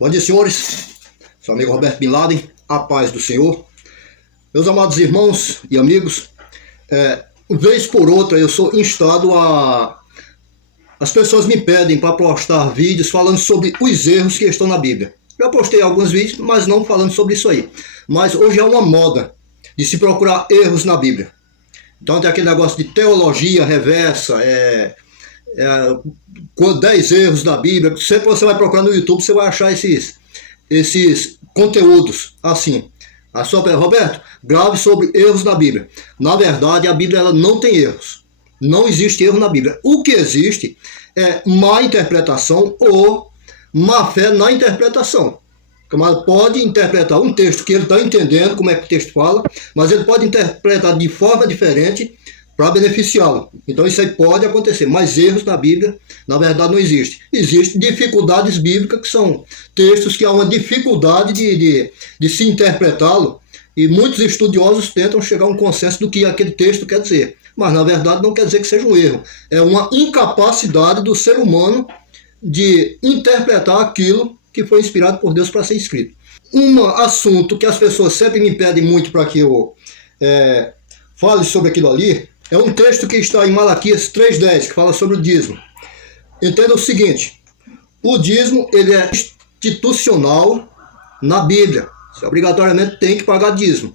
Bom dia, senhores. Seu amigo Roberto Bin Laden, a paz do Senhor. Meus amados irmãos e amigos, vez por outra eu sou instado a... As pessoas me pedem para postar vídeos falando sobre os erros que estão na Bíblia. Já postei alguns vídeos, mas não falando sobre isso aí. Mas hoje é uma moda de se procurar erros na Bíblia. Então tem aquele negócio de teologia reversa, 10 erros da Bíblia. Sempre você vai procurar no YouTube, você vai achar esses conteúdos assim. A sua pergunta, Roberto, grave sobre erros na Bíblia. Na verdade, a Bíblia ela não tem erros. Não existe erro na Bíblia. O que existe é má interpretação ou má fé na interpretação. O camarada pode interpretar um texto que ele está entendendo como é que o texto fala, mas ele pode interpretar de forma diferente para beneficiá-lo. Então isso aí pode acontecer, mas erros na Bíblia, na verdade, não existe. Existem dificuldades bíblicas, que são textos que há uma dificuldade de se interpretá-lo, e muitos estudiosos tentam chegar a um consenso do que aquele texto quer dizer. Mas, na verdade, não quer dizer que seja um erro. É uma incapacidade do ser humano de interpretar aquilo que foi inspirado por Deus para ser escrito. Um assunto que as pessoas sempre me pedem muito para que eu fale sobre aquilo ali, é um texto que está em Malaquias 3,10, que fala sobre o dízimo. Entenda o seguinte, o dízimo ele é institucional na Bíblia. Você obrigatoriamente tem que pagar dízimo.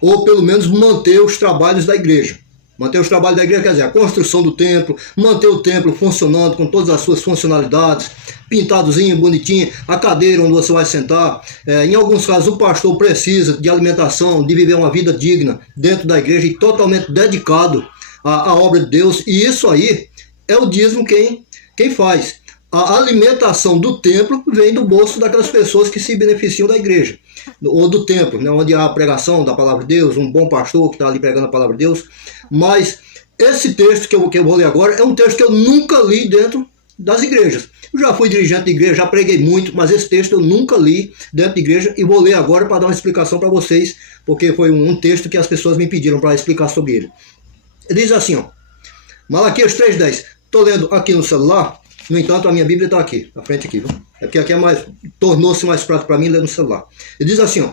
Ou pelo menos manter os trabalhos da igreja. Manter os trabalhos da igreja quer dizer a construção do templo, manter o templo funcionando com todas as suas funcionalidades, pintadozinho, bonitinho, a cadeira onde você vai sentar. Em alguns casos o pastor precisa de alimentação, de viver uma vida digna dentro da igreja e totalmente dedicado à obra de Deus. E isso aí é o dízimo quem faz. A alimentação do templo vem do bolso daquelas pessoas que se beneficiam da igreja, ou do templo, né, onde há a pregação da palavra de Deus, um bom pastor que está ali pregando a palavra de Deus. Mas esse texto que eu vou ler agora é um texto que eu nunca li dentro das igrejas. Eu já fui dirigente de igreja, já preguei muito, mas esse texto eu nunca li dentro de igreja e vou ler agora para dar uma explicação para vocês, porque foi um texto que as pessoas me pediram para explicar sobre ele. Ele diz assim, ó, Malaquias 3,10. Estou lendo aqui no celular. No entanto, a minha Bíblia está aqui, na frente aqui, viu? É porque aqui tornou-se mais prático para mim ler no celular. Ele diz assim, ó,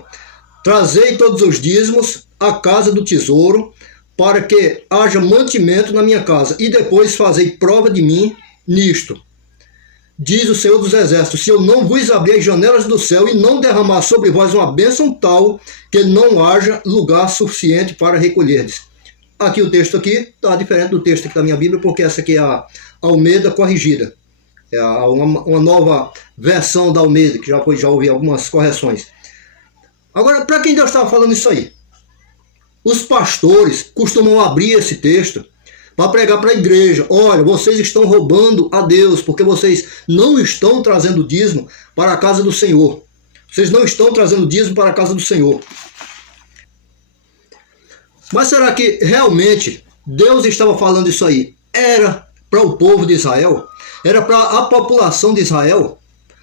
trazei todos os dízimos à casa do tesouro, para que haja mantimento na minha casa, e depois fazei prova de mim nisto. Diz o Senhor dos Exércitos, se eu não vos abrir as janelas do céu e não derramar sobre vós uma bênção tal, que não haja lugar suficiente para recolherdes. Aqui o texto aqui está diferente do texto aqui da minha Bíblia, porque essa aqui é a Almeida corrigida. É uma nova versão da Almeida, que já ouvi algumas correções. Agora, para quem Deus estava falando isso aí? Os pastores costumam abrir esse texto para pregar para a igreja. Olha, vocês estão roubando a Deus, porque vocês não estão trazendo dízimo para a casa do Senhor. Vocês não estão trazendo dízimo para a casa do Senhor. Mas será que realmente Deus estava falando isso aí? Era para o povo de Israel? Era para a população de Israel?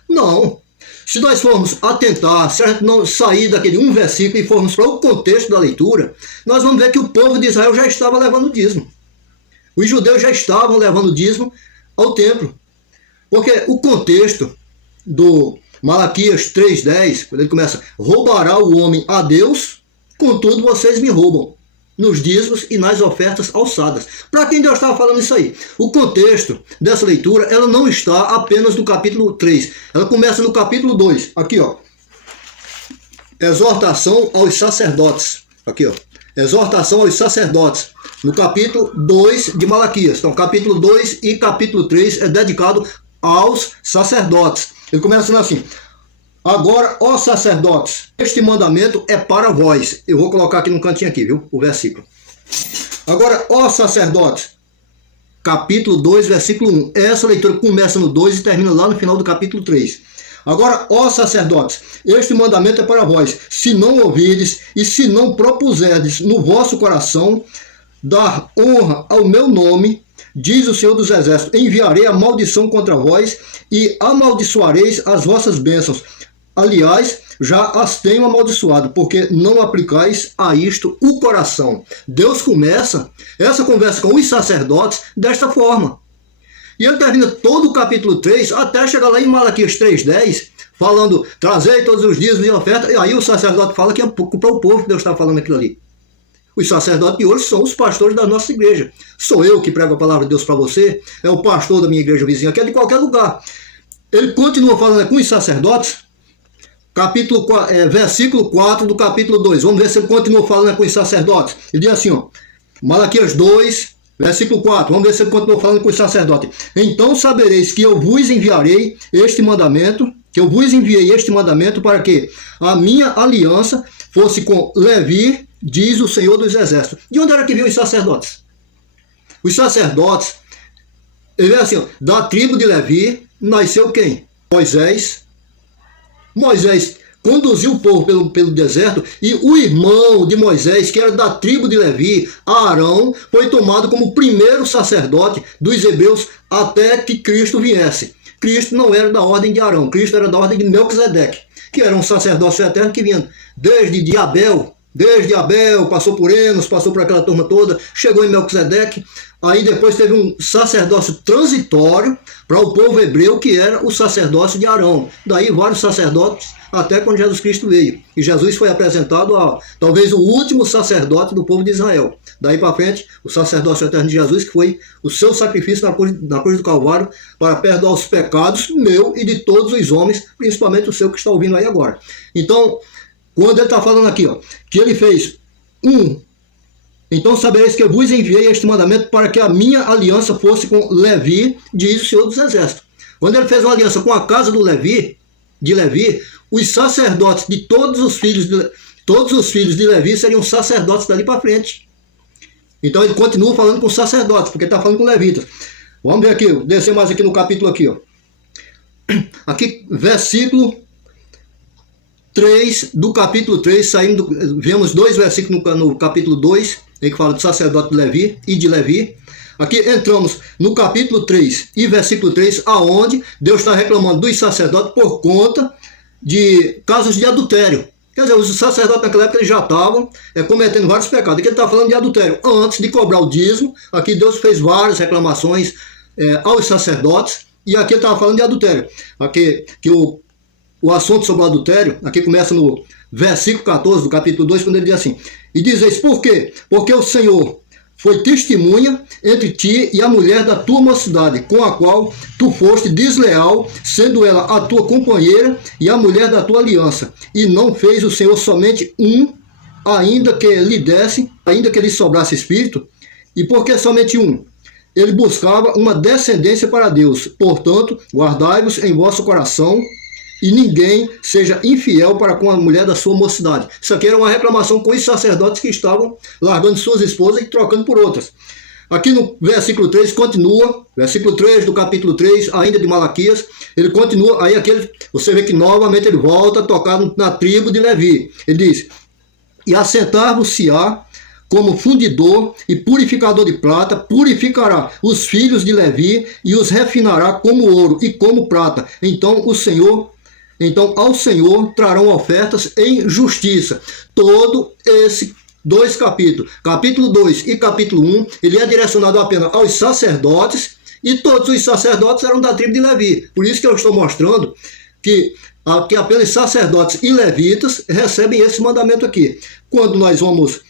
Não. Se nós formos atentar, se a gente não sair daquele um versículo e formos para o contexto da leitura, nós vamos ver que o povo de Israel já estava levando dízimo. Os judeus já estavam levando dízimo ao templo. Porque o contexto do Malaquias 3,10, quando ele começa, roubará o homem a Deus, contudo vocês me roubam nos dízimos e nas ofertas alçadas. Para quem Deus estava falando isso aí? O contexto dessa leitura, ela não está apenas no capítulo 3. Ela começa no capítulo 2. Aqui, ó. Exortação aos sacerdotes. Aqui, ó. Exortação aos sacerdotes. No capítulo 2 de Malaquias. Então, capítulo 2 e capítulo 3 é dedicado aos sacerdotes. Ele começa assim. Agora, ó sacerdotes, este mandamento é para vós. Eu vou colocar aqui no cantinho aqui, viu? O versículo. Agora, ó sacerdotes, capítulo 2, versículo 1. Essa leitura começa no 2 e termina lá no final do capítulo 3. Agora, ó sacerdotes, este mandamento é para vós. Se não ouvirdes e se não propuserdes no vosso coração dar honra ao meu nome, diz o Senhor dos Exércitos, enviarei a maldição contra vós e amaldiçoareis as vossas bênçãos. Aliás, já as tenho amaldiçoado, porque não aplicais a isto o coração. Deus começa essa conversa com os sacerdotes desta forma. E ele termina todo o capítulo 3, até chegar lá em Malaquias 3:10, falando, trazei todos os dias de oferta, e aí o sacerdote fala que é para o povo que Deus está falando aquilo ali. Os sacerdotes de hoje são os pastores da nossa igreja. Sou eu que prego a palavra de Deus para você, é o pastor da minha igreja vizinha, que é de qualquer lugar. Ele continua falando com os sacerdotes, versículo 4 do capítulo 2. Vamos ver se ele continua falando com os sacerdotes. Ele diz assim, ó, Malaquias 2, versículo 4. Vamos ver se ele continua falando com os sacerdotes. Então sabereis que eu vos enviarei este mandamento, para que a minha aliança fosse com Levi, diz o Senhor dos Exércitos. De onde era que vinham os sacerdotes? Os sacerdotes, ele é assim, ó, da tribo de Levi, nasceu quem? Moisés. Moisés conduziu o povo pelo deserto, e o irmão de Moisés, que era da tribo de Levi, Arão, foi tomado como o primeiro sacerdote dos hebreus até que Cristo viesse. Cristo não era da ordem de Arão, Cristo era da ordem de Melquisedeque, que era um sacerdócio eterno que vinha desde Abel, passou por Enos, passou por aquela turma toda, chegou em Melquisedeque, aí depois teve um sacerdócio transitório para o povo hebreu, que era o sacerdócio de Arão. Daí vários sacerdotes, até quando Jesus Cristo veio. E Jesus foi apresentado a talvez o último sacerdote do povo de Israel. Daí para frente, o sacerdócio eterno de Jesus, que foi o seu sacrifício na cruz do Calvário, para perdoar os pecados meu e de todos os homens, principalmente o seu que está ouvindo aí agora. Então, quando ele está falando aqui, ó, que ele fez então sabereis que eu vos enviei este mandamento para que a minha aliança fosse com Levi, diz o Senhor dos Exércitos. Quando ele fez uma aliança com a casa de Levi, os sacerdotes de todos os filhos de Levi seriam sacerdotes dali para frente. Então ele continua falando com sacerdotes, porque ele está falando com levitas. Vamos ver aqui, descer mais aqui no capítulo aqui, ó. Aqui, versículo 3 do capítulo 3, vemos dois versículos no capítulo 2, em que fala do sacerdote de Levi e de Levi. Aqui entramos no capítulo 3 e versículo 3, aonde Deus está reclamando dos sacerdotes por conta de casos de adultério. Quer dizer, os sacerdotes naquela época eles já estavam cometendo vários pecados. Aqui ele está falando de adultério. Antes de cobrar o dízimo, aqui Deus fez várias reclamações aos sacerdotes, e aqui ele estava falando de adultério. Aqui que o assunto sobre o adultério, aqui começa no versículo 14 do capítulo 2, quando ele diz assim, e dizeis por quê? Porque o Senhor foi testemunha entre ti e a mulher da tua mocidade, com a qual tu foste desleal, sendo ela a tua companheira e a mulher da tua aliança. E não fez o Senhor somente ainda que lhe sobrasse espírito, e porque somente ele buscava uma descendência para Deus. Portanto, guardai-vos em vosso coração, e ninguém seja infiel para com a mulher da sua mocidade. Isso aqui era uma reclamação com os sacerdotes que estavam largando suas esposas e trocando por outras. Aqui no versículo 3 continua, versículo 3 do capítulo 3, ainda de Malaquias, ele continua, aí você vê que novamente ele volta a tocar na tribo de Levi. Ele diz, e assentar-vos-se-á como fundidor e purificador de prata, purificará os filhos de Levi e os refinará como ouro e como prata. Então ao Senhor trarão ofertas em justiça. Todo esse dois capítulos, capítulo 2 e capítulo 1, ele é direcionado apenas aos sacerdotes, e todos os sacerdotes eram da tribo de Levi. Por isso que eu estou mostrando que apenas sacerdotes e levitas recebem esse mandamento aqui. Quando nós vamos...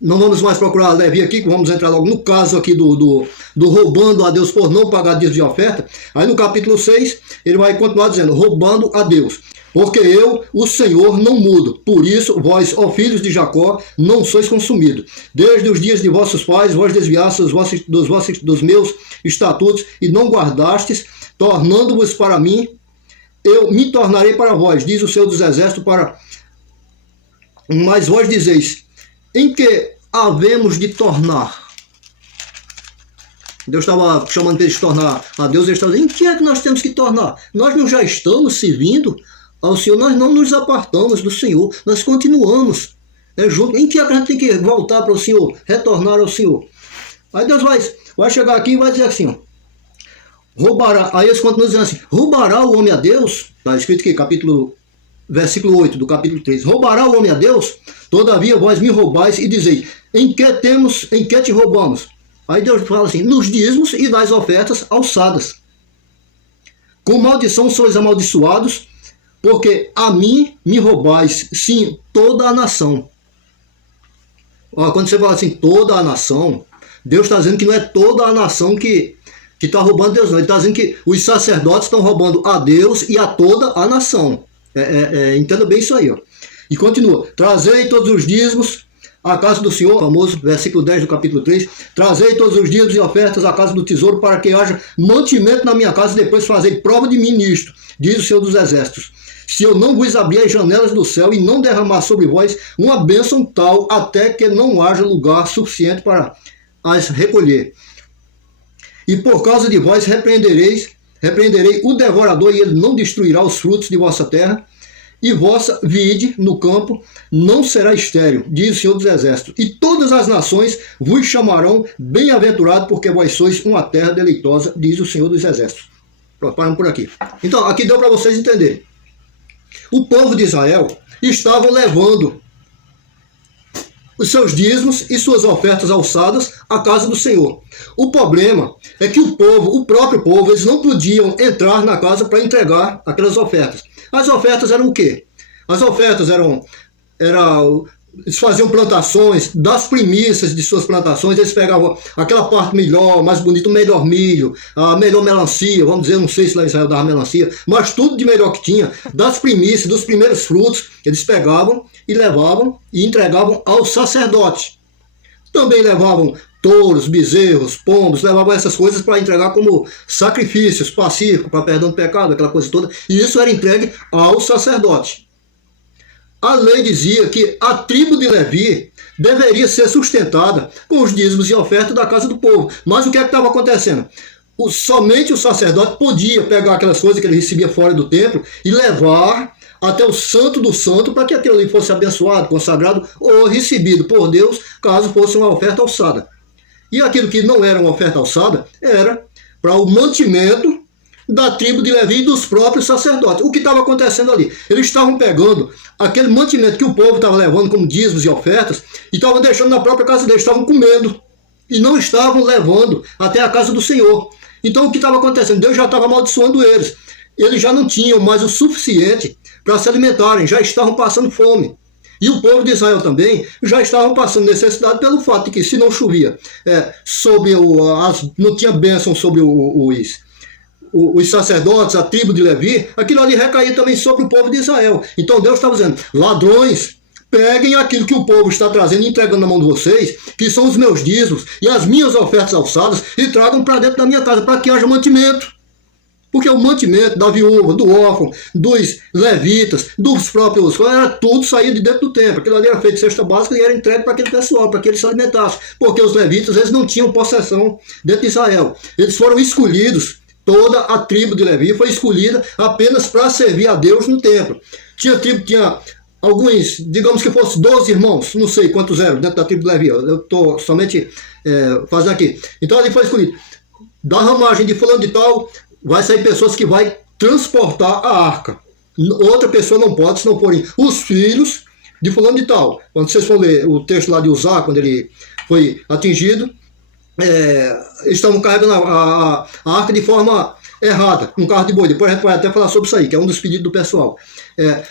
não vamos mais procurar Levi aqui, que vamos entrar logo no caso aqui do roubando a Deus por não pagar dízimo de oferta. Aí no capítulo 6, ele vai continuar dizendo, roubando a Deus. Porque eu, o Senhor, não mudo. Por isso, vós, ó filhos de Jacó, não sois consumidos. Desde os dias de vossos pais, vós desviastes dos meus estatutos e não guardastes, tornando-vos para mim, eu me tornarei para vós, diz o Senhor dos Exércitos, mas vós dizeis, em que havemos de tornar? Deus estava chamando eles de tornar a Deus, ele estava dizendo, em que é que nós temos que tornar? Nós não já estamos servindo ao Senhor, nós não nos apartamos do Senhor, nós continuamos junto. Em que é que a gente tem que voltar para o Senhor, retornar ao Senhor? Aí Deus vai chegar aqui e vai dizer assim, ó, roubará, aí eles continuam dizendo assim, roubará o homem a Deus? Está escrito aqui, versículo 8 do capítulo 3, roubará o homem a Deus? Todavia vós me roubais e dizeis, em que te roubamos? Aí Deus fala assim, nos dízimos e nas ofertas alçadas. Com maldição sois amaldiçoados, porque a mim me roubais, sim, toda a nação. Ó, quando você fala assim, toda a nação, Deus está dizendo que não é toda a nação que está roubando Deus, não. Ele está dizendo que os sacerdotes estão roubando a Deus e a toda a nação. Entenda bem isso aí. Ó. E continua, trazei todos os dízimos à casa do Senhor, famoso versículo 10 do capítulo 3, trazei todos os dízimos e ofertas à casa do tesouro para que haja mantimento na minha casa e depois fazei prova de mim nisto, diz o Senhor dos Exércitos. Se eu não vos abrir as janelas do céu e não derramar sobre vós uma bênção tal, até que não haja lugar suficiente para as recolher. E por causa de vós repreenderei o devorador, e ele não destruirá os frutos de vossa terra, e vossa vide no campo não será estéril, diz o Senhor dos Exércitos. E todas as nações vos chamarão bem-aventurado, porque vós sois uma terra deleitosa, diz o Senhor dos Exércitos. Pronto, paramos por aqui. Então, aqui deu para vocês entenderem. O povo de Israel estavam levando os seus dízimos e suas ofertas alçadas à casa do Senhor. O problema é que o próprio povo, eles não podiam entrar na casa para entregar aquelas ofertas. As ofertas eram o quê? As ofertas eles faziam plantações, das primícias de suas plantações, eles pegavam aquela parte melhor, mais bonita, o melhor milho, a melhor melancia, vamos dizer, não sei se lá em Israel dava melancia, mas tudo de melhor que tinha, das primícias, dos primeiros frutos, eles pegavam e levavam e entregavam aos sacerdotes. Também levavam touros, bezerros, pombos, levavam essas coisas para entregar como sacrifícios pacíficos, para perdão do pecado, aquela coisa toda, e isso era entregue aos sacerdotes. A lei dizia que a tribo de Levi deveria ser sustentada com os dízimos e ofertas da casa do povo. Mas o que é que estava acontecendo? Somente o sacerdote podia pegar aquelas coisas que ele recebia fora do templo e levar até o santo do santo para que aquilo ali fosse abençoado, consagrado ou recebido por Deus, caso fosse uma oferta alçada. E aquilo que não era uma oferta alçada era para o mantimento da tribo de Levi e dos próprios sacerdotes. O que estava acontecendo ali? Eles estavam pegando aquele mantimento que o povo estava levando como dízimos e ofertas e estavam deixando na própria casa deles, estavam comendo e não estavam levando até a casa do Senhor. Então o que estava acontecendo? Deus já estava amaldiçoando eles. Eles já não tinham mais o suficiente para se alimentarem, já estavam passando fome. E o povo de Israel também já estavam passando necessidade pelo fato de que se não chovia, não tinha bênção sobre os sacerdotes, a tribo de Levi, aquilo ali recaía também sobre o povo de Israel. Então Deus estava dizendo, ladrões, peguem aquilo que o povo está trazendo e entregando na mão de vocês, que são os meus dízimos e as minhas ofertas alçadas, e tragam para dentro da minha casa, para que haja mantimento. Porque o mantimento da viúva, do órfão, dos levitas, dos próprios, era tudo saído de dentro do templo. Aquilo ali era feito de cesta básica e era entregue para aquele pessoal, para que eles se alimentassem. Porque os levitas, eles não tinham possessão dentro de Israel. Eles foram escolhidos, toda a tribo de Levi foi escolhida apenas para servir a Deus no templo. Tinha alguns, digamos que fossem 12 irmãos, não sei quantos eram dentro da tribo de Levi, eu estou somente fazendo aqui. Então ali foi escolhido. Da ramagem de fulano de tal, vai sair pessoas que vai transportar a arca. Outra pessoa não pode, se não forem os filhos de fulano de tal. Quando vocês for ler o texto lá de Uzá, quando ele foi atingido, eles estavam carregando a arca de forma errada, um carro de boi. Depois a gente vai até falar sobre isso aí, que é um dos pedidos do pessoal.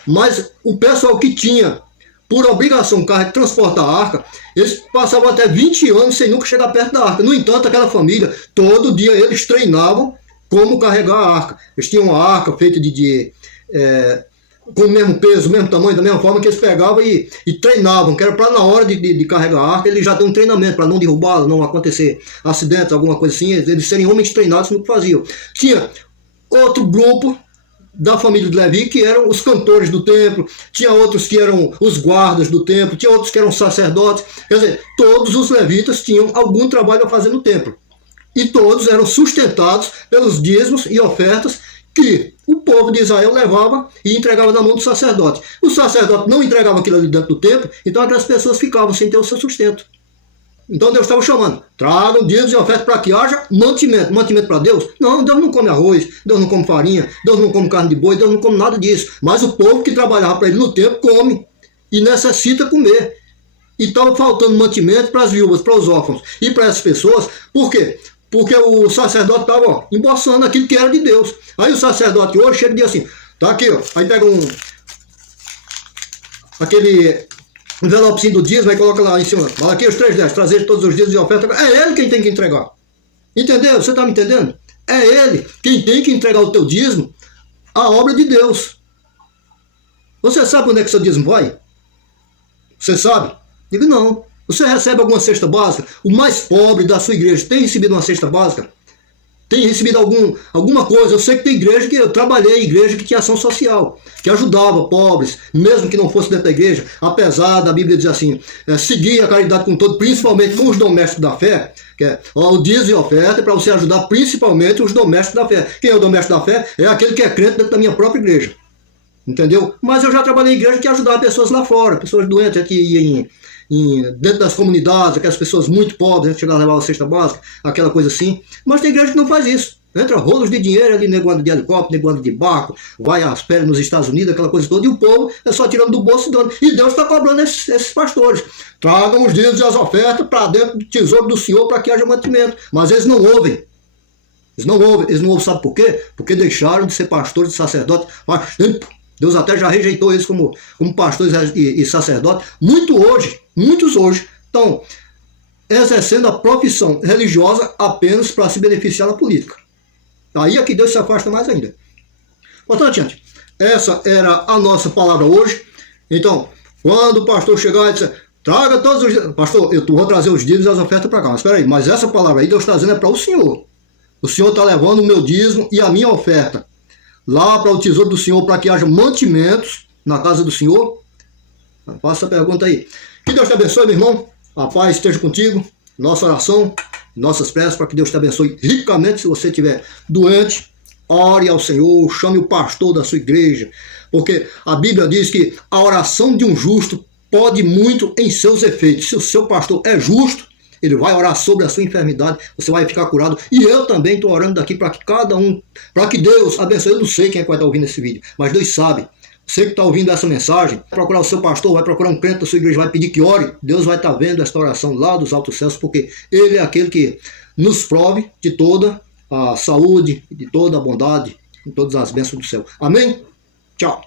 Mas o pessoal que tinha por obrigação de transportar a arca, eles passavam até 20 anos sem nunca chegar perto da arca. No entanto, aquela família, todo dia eles treinavam como carregar a arca. Eles tinham uma arca feita com o mesmo peso, o mesmo tamanho, da mesma forma que eles pegavam e treinavam, que era para na hora de carregar a arca, eles já dão um treinamento para não derrubá-la, não acontecer acidentes, alguma coisa assim, eles serem homens treinados no que faziam. Tinha outro grupo da família de Levi que eram os cantores do templo, tinha outros que eram os guardas do templo, tinha outros que eram sacerdotes, quer dizer, todos os levitas tinham algum trabalho a fazer no templo. E todos eram sustentados pelos dízimos e ofertas que o povo de Israel levava e entregava na mão do sacerdote. O sacerdote não entregava aquilo ali dentro do templo, então aquelas pessoas ficavam sem ter o seu sustento. Então Deus estava chamando, tragam dízimos e ofertas para que haja mantimento. Mantimento para Deus? Não, Deus não come arroz, Deus não come farinha, Deus não come carne de boi, Deus não come nada disso. Mas o povo que trabalhava para ele no templo come e necessita comer. e estava faltando mantimento para as viúvas, para os órfãos e para essas pessoas. Por quê? Porque o sacerdote estava embolsando aquilo que era de Deus. Aí o sacerdote hoje chega e diz assim, tá aqui, ó, aí pega aquele envelopezinho do dízimo, aí coloca lá em cima, Malaquias 3:10, trazer todos os dias de oferta. É ele quem tem que entregar. Entendeu? Você está me entendendo? É ele quem tem que entregar o teu dízimo, a obra de Deus. Você sabe onde é que seu dízimo vai? Você sabe? Digo, não. Você recebe alguma cesta básica? O mais pobre da sua igreja tem recebido uma cesta básica? Tem recebido alguma coisa? Eu sei que tem igreja que eu trabalhei em igreja que tinha ação social, que ajudava pobres, mesmo que não fosse dentro da igreja, apesar da Bíblia dizer assim, seguir a caridade com todo, principalmente com os domésticos da fé, que é o dízimo e oferta para você ajudar principalmente os domésticos da fé. Quem é o doméstico da fé? É aquele que é crente dentro da minha própria igreja. Entendeu? Mas eu já trabalhei em igreja que ajudava pessoas lá fora, pessoas doentes que iam dentro das comunidades, aquelas pessoas muito pobres, a gente chegava a levar a cesta básica, aquela coisa assim. Mas tem igreja que não faz isso. Entra rolos de dinheiro ali, negoando de helicóptero, negoando de barco, vai às férias nos Estados Unidos, aquela coisa toda, e o povo é só tirando do bolso e dando. E Deus está cobrando esses pastores. Tragam os dízimos e as ofertas para dentro do tesouro do Senhor para que haja mantimento. Mas eles não ouvem. Eles não ouvem, sabe por quê? Porque deixaram de ser pastores e sacerdotes faz tempo. Deus até já rejeitou eles como pastores e sacerdotes. Muitos hoje estão exercendo a profissão religiosa apenas para se beneficiar da política. Aí é que Deus se afasta mais ainda. Portanto, gente, essa era a nossa palavra hoje. Então, quando o pastor chegar e disser, traga todos os... Pastor, eu vou trazer os dízimos e as ofertas para cá. Mas espera aí, mas essa palavra aí Deus está dizendo é para o Senhor. O Senhor está levando o meu dízimo e a minha oferta lá para o tesouro do Senhor, para que haja mantimentos na casa do Senhor? Faça essa pergunta aí. Que Deus te abençoe, meu irmão. A paz esteja contigo. Nossa oração, nossas preces, para que Deus te abençoe ricamente. Se você estiver doente, ore ao Senhor, chame o pastor da sua igreja. Porque a Bíblia diz que a oração de um justo pode muito em seus efeitos. Se o seu pastor é justo, ele vai orar sobre a sua enfermidade, você vai ficar curado. E eu também estou orando daqui para que para que Deus abençoe. Eu não sei quem é que vai estar ouvindo esse vídeo, mas Deus sabe. Você que está ouvindo essa mensagem, vai procurar o seu pastor, vai procurar um crente da sua igreja, vai pedir que ore. Deus vai estar vendo esta oração lá dos altos céus, porque Ele é aquele que nos prove de toda a saúde, de toda a bondade, de todas as bênçãos do céu. Amém? Tchau.